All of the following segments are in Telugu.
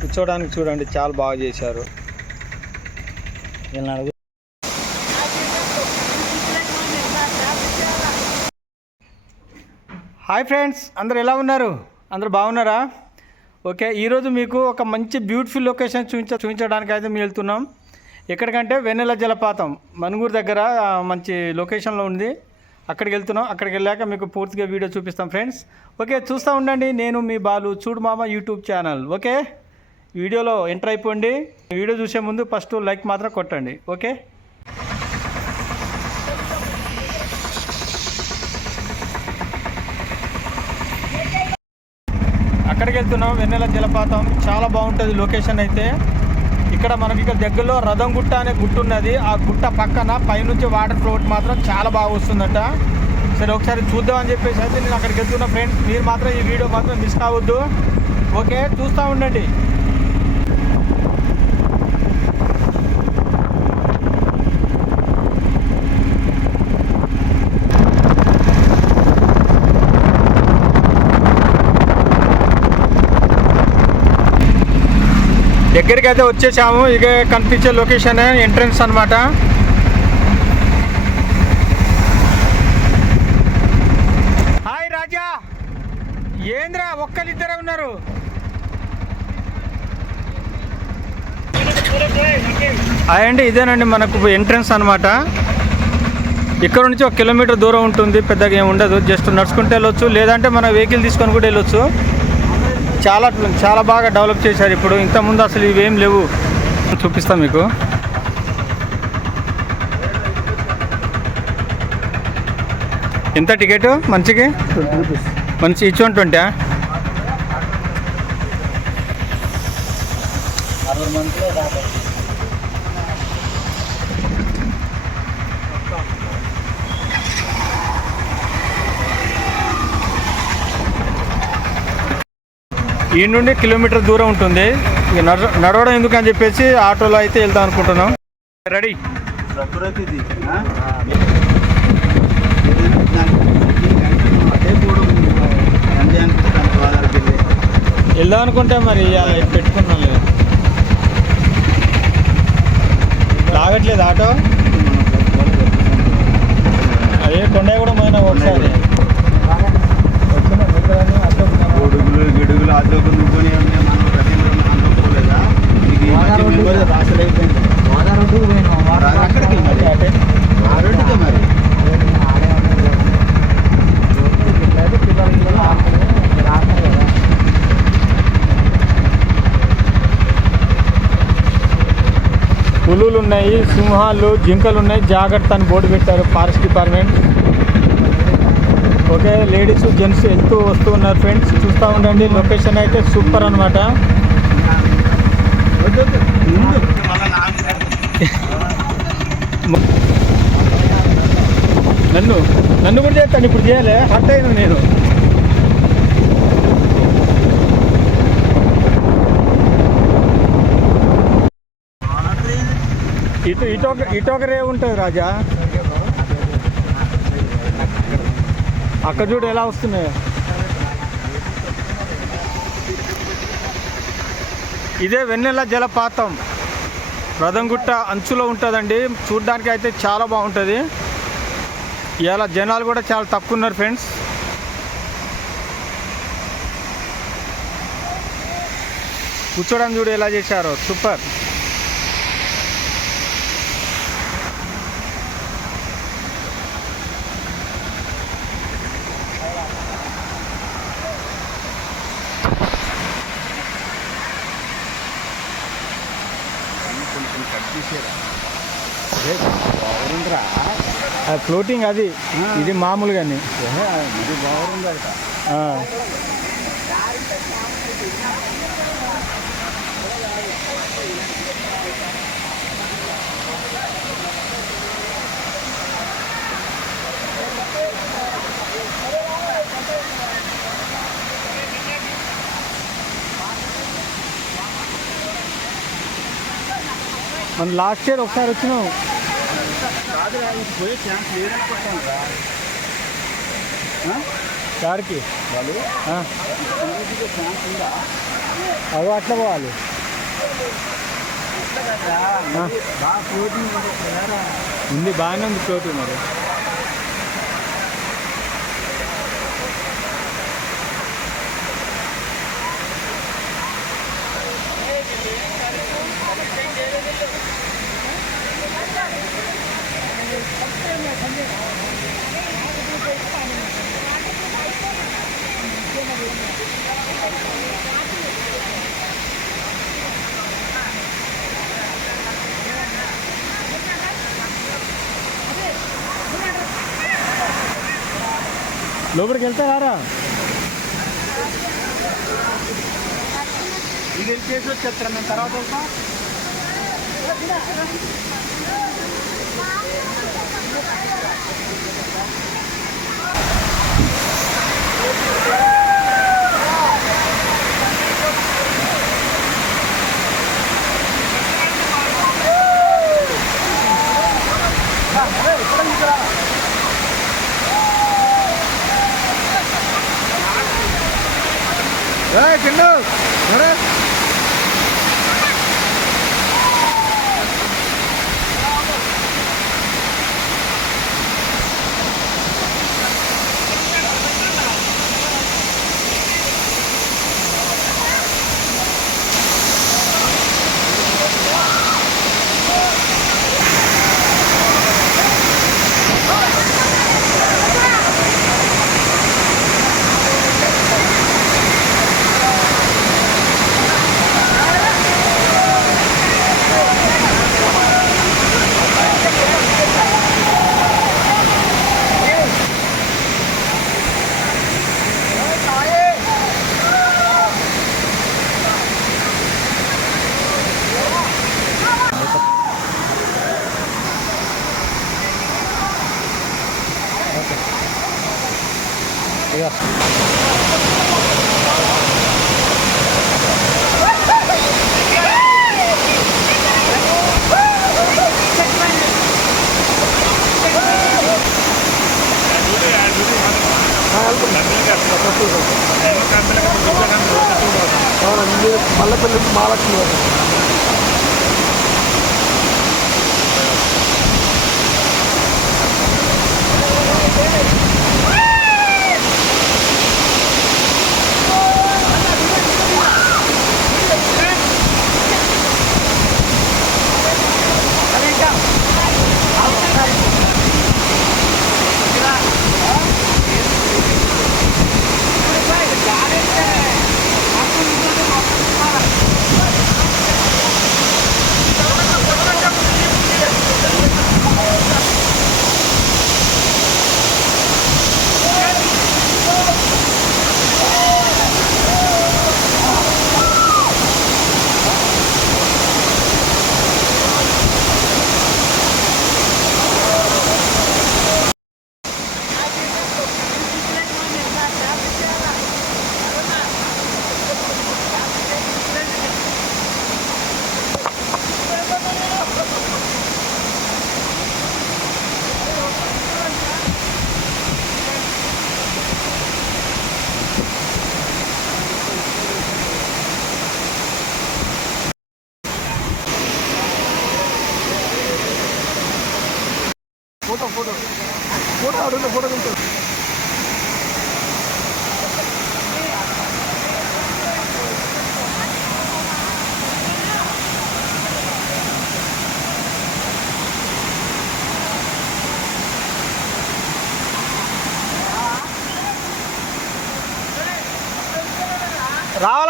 కూర్చోడానికి చూడండి చాలా బాగా చేశారు. హాయ్ ఫ్రెండ్స్ అందరు ఎలా ఉన్నారు? అందరు బాగున్నారా? ఓకే ఈరోజు మీకు ఒక మంచి బ్యూటిఫుల్ లొకేషన్ చూపించ చూపించడానికి అయితే మేము వెళ్తున్నాం. ఎక్కడికంటే వెన్నెల జలపాతం మణుగూరు దగ్గర మంచి లొకేషన్లో ఉంది. అక్కడికి వెళ్తున్నాం అక్కడికి వెళ్ళాక మీకు పూర్తిగా వీడియో చూపిస్తాం ఫ్రెండ్స్. ఓకే చూస్తూ ఉండండి. నేను మీ బాలు చూడు మామ యూట్యూబ్ ఛానల్. ఓకే? వీడియోలో ఎంటర్ అయిపోండి. వీడియో చూసే ముందు ఫస్ట్ లైక్ మాత్రం కొట్టండి. ఓకే? అక్కడికి వెళ్తున్నాం వెన్నెల జలపాతం. చాలా బాగుంటుంది లొకేషన్ అయితే. ఇక్కడ మనకి ఇక్కడ దగ్గరలో రథం గుట్ట అనే గుట్ట ఉన్నది. ఆ గుట్ట పక్కన పైనుంచి వాటర్ ఫ్లోట్ మాత్రం చాలా బాగా వస్తుందట. సరే ఒకసారి చూద్దాం అని చెప్పేసి అయితే నేను అక్కడికి వెళ్తున్న. ఫ్రెండ్స్ మీరు మాత్రం ఈ వీడియో మాత్రం మిస్ కావద్దు. ఓకే చూస్తూ ఉండండి. దగ్గరికి అయితే వచ్చేసాము. ఇక కనిపించే లొకేషన్ ఎంట్రన్స్ అనమాట హాయ్ రాజా! ఏంద్రా ఒక్కరిద్దరే ఉన్నారు? హాయ్ అండి ఇదేనండి మనకు ఎంట్రన్స్ అనమాట ఇక్కడ నుంచి ఒక కిలోమీటర్ దూరం ఉంటుంది పెద్దగా ఏమి ఉండదు. జస్ట్ నడుచుకుంటే వెళ్ళొచ్చు లేదంటే మన వెహికల్ తీసుకొని కూడా వెళ్ళొచ్చు. చాలా చాలా బాగా డెవలప్ చేశారు ఇప్పుడు. ఇంతకుముందు అసలు ఇవేం లేవు. చూపిస్తాం మీకు. ఎంత టికెట్? మంచికి? మంచి ఇచ్చి ట్వంటీ అరవై ఈ నుండి కిలోమీటర్ దూరం ఉంటుంది. ఇక నడవడం ఎందుకు అని చెప్పేసి ఆటోలో అయితే వెళ్దాం అనుకుంటున్నాం. రెడీ? అదే వెళ్దాం అనుకుంటే మరి పెట్టుకున్నాం లేదు లాగట్లేదు ఆటో. అదే కొండ కూడా పోయినా ఒకసారి. గొడుగులు గిడుగులు అదొక నువ్వుని మనం ప్రతిలో అనుకోలేదా అక్కడికి మరి. ఆ రోడ్డుకే మరి? పులులు ఉన్నాయి సింహాలు జింకలు ఉన్నాయి. జాగ్రత్త అని బోర్డు పెట్టారు forest department. Okay ladies gents వెళ్తూ వస్తూ ఉన్నారు ఫ్రెండ్స్. చూస్తూ ఉండండి లొకేషన్ అయితే సూపర్ అనమాట నన్ను నన్ను కూడా చేస్తాను ఇప్పుడు చేయాలి. హట్ అయిన నేను. ఇటు ఇటు ఒక ఇటు ఉంటుంది రాజా. అక్కడ చూడు ఎలా వస్తున్నాయి. ఇదే వెన్నెల జలపాతం. రథంగుట్ట అంచులో ఉంటుందండి. చూడ్డానికి అయితే చాలా బాగుంటుంది. ఇలా జనాలు కూడా చాలా తక్కువ ఉన్నారు ఫ్రెండ్స్. కూర్చోడానికి చూడు ఎలా చేశారో. సూపర్. ఫ్లోటింగ్ అది. ఇది మామూలుగానే. ఇది బాగుందట. మన లాస్ట్ ఇయర్ ఒకసారి వచ్చినాం. కాదురా ఇది పోయే ఛాన్స్ వాళ్ళు? ఛాన్స్ ఉందా? అవి అట్లా పోవాలి. ఉంది బాగానే ఉంది ప్రోటీన్ మరి. లోపలికి వెళ్తారా ఇది వెళ్ళేసి వచ్చేస్తారా మేము తర్వాత వస్తాం? కిండు ఇక మల్లపల్లి మహాలక్ష్మి గారు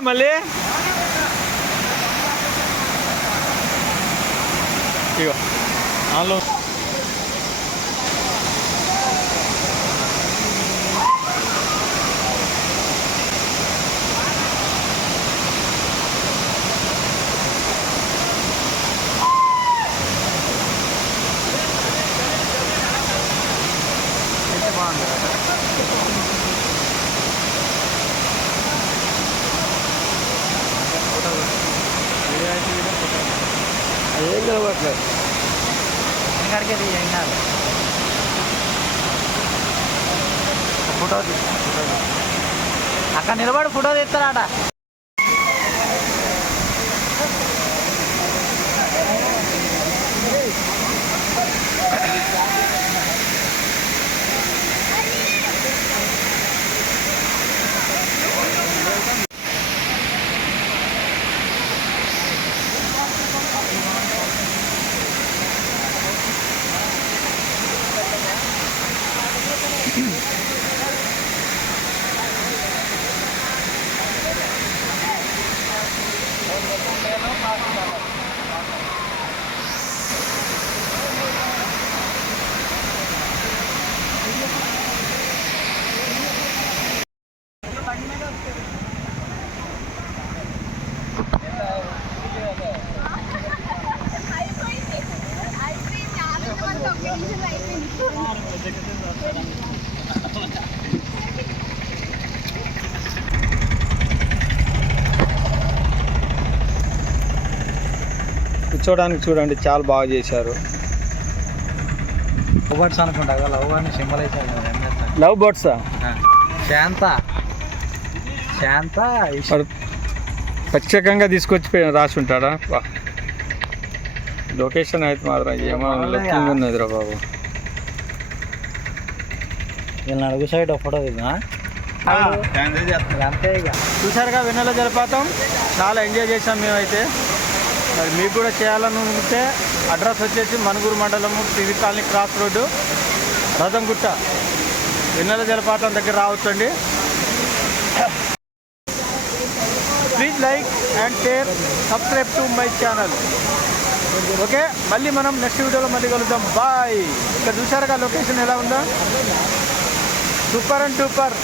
મળે తెలవట్లేదు ఫోటో అక్కడ నిలబడి ఫోటో తీస్తారట. కూర్చోడానికి చూడండి చాలా బాగా చేశారు. లవ్ బర్డ్స్ అనుకుంటా లవ్ అని సింబల్ వేసాడు లవ్ బర్డ్సా శాంత. శాంత ప్రత్యేకంగా తీసుకొచ్చి రాసి ఉంటాడా. లొకేషన్ అయితే మాత్రం ఏమో లుకింగ్ ఉన్నది రా బాబు. వీళ్ళని అడుగు సైడ్ ఫోటో దిగా అంతే ఇక. చూసారుగా వెన్నెల జలపాతం? చాలా ఎంజాయ్ చేసాం మేమైతే. మరి మీకు కూడా చేయాలని ఉంటే అడ్రస్ వచ్చేసి మనుగురు మండలము TV colony cross road Rathamgutta Vennela జలపాతం దగ్గర రావచ్చండి. Please like and share subscribe to my channel okay మళ్ళీ మనం నెక్స్ట్ వీడియోలో మళ్ళీ కలుద్దాం. బాయ్ ఇక్కడ చూసారుగా లొకేషన్ ఎలా ఉందో? Super and super